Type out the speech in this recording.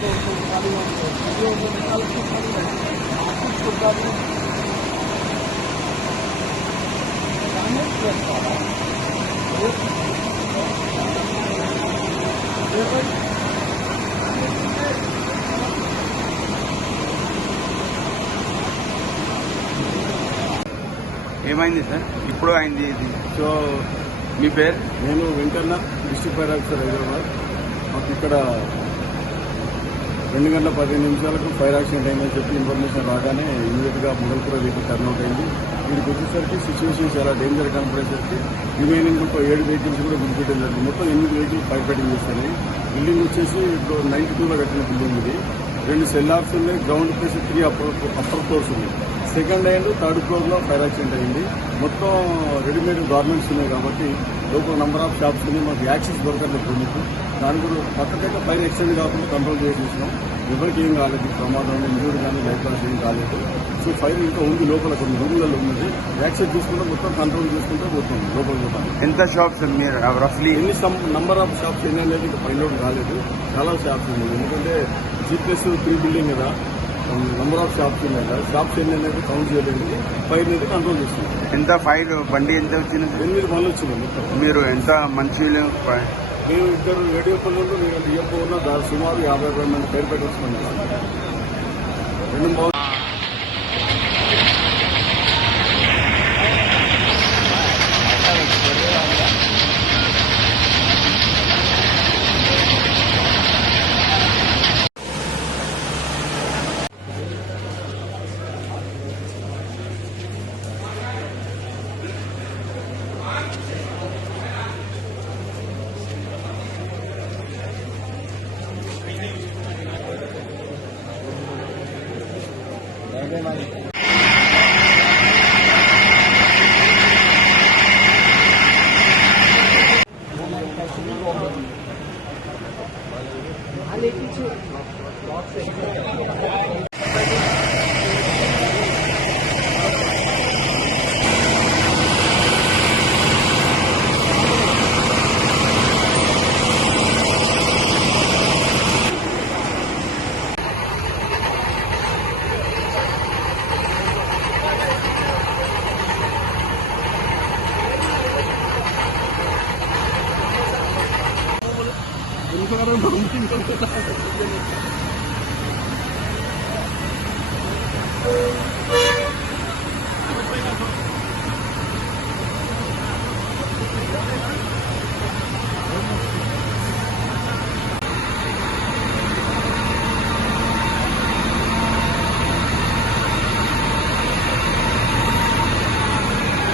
ఏమైంది సార్? ఇప్పుడు అయింది ఇది. సో మీ పేరు? నేను Venkanna, district fire officer Hyderabad. మాకు ఇక్కడ 2:15 ఫైర్ యాక్సిడెంట్ అయిందని చెప్పి ఇన్ఫర్మేషన్ రాగానే ఇమీడియట్గా మొదలుపుర వెహికల్ టర్న్అవుట్ అయింది. వీడికి వచ్చేసరికి సిచ్యువేషన్ చాలా డేంజర్ కనపడేసరికి రిమైనింగ్ ఒక 7 వెహికల్స్ కూడా విడిపెట్టడం జరిగింది. మొత్తం 8 వెహికల్ ఫైర్ ఫైటింగ్ చేస్తాయి. బిల్డింగ్ వచ్చేసి ఇప్పుడు 92లో కట్టిన బిల్డింగ్ ఇది. 2 సెల్లార్స్ ఉన్నాయి, గ్రౌండ్ ప్లేస్ 3 అప్పర్ ఫ్లోర్స్ ఉన్నాయి. సెకండ్ అండ్ థర్డ్ ఫ్లోర్లో ఫైర్ యాక్సిడెంట్ అయింది. మొత్తం రెడీమేడ్ గార్మెంట్స్ ఉన్నాయి కాబట్టి లోపల నంబర్ ఆఫ్ షాప్స్ ఉన్నాయి. మాకు యాక్సెస్ దొరకలేదు మీకు. దాని కూడా పక్కకైతే ఫైర్ ఎక్స్టెండ్ కాకుండా కంట్రోల్ చేసేసినాం. ఎవరికి ఏం కాలేదు, ప్రమాదం ఇంజూరీ కానీ లైఫ్ లాస్ ఏం కాలేదు. సో ఫైర్ ఇంకా ఉంది లోపల, కొన్ని రూమ్లలో ఉన్నది. యాక్సెస్ తీసుకుంటే మొత్తం కంట్రోల్ చేసుకుంటే పోతుంది లోపల పోతాం. ఎంత షాప్స్ మీరు రఫ్లీ ఎన్ని నంబర్ ఆఫ్ షాప్స్ ఎన్ని అనేది ఇంకా ఫైండ్ అవుట్ కాలేదు. చాలా షాప్స్ ఉన్నాయి, ఎందుకంటే G+3 బిల్డింగ్ కదా, నంబర్ ఆఫ్ షాప్స్ ఉన్నాయి కదా. షాప్స్ ఎన్ని అనేది కౌంట్ చేయలేదు. ఫైర్ అనేది కంట్రోల్ చేస్తుంది. ఎంత ఫైర్ బండి ఎంత వచ్చింది? 8 బండ్లు వచ్చింది మొత్తం. మీరు ఎంత మనుషులు? మేము ఇద్దరు రేడియో పనులు, నేను డిఎఫ్ఓ ఉన్న సుమారు 50 మంది పేరు పెట్టొచ్చుకున్నాం. 2 Sekarang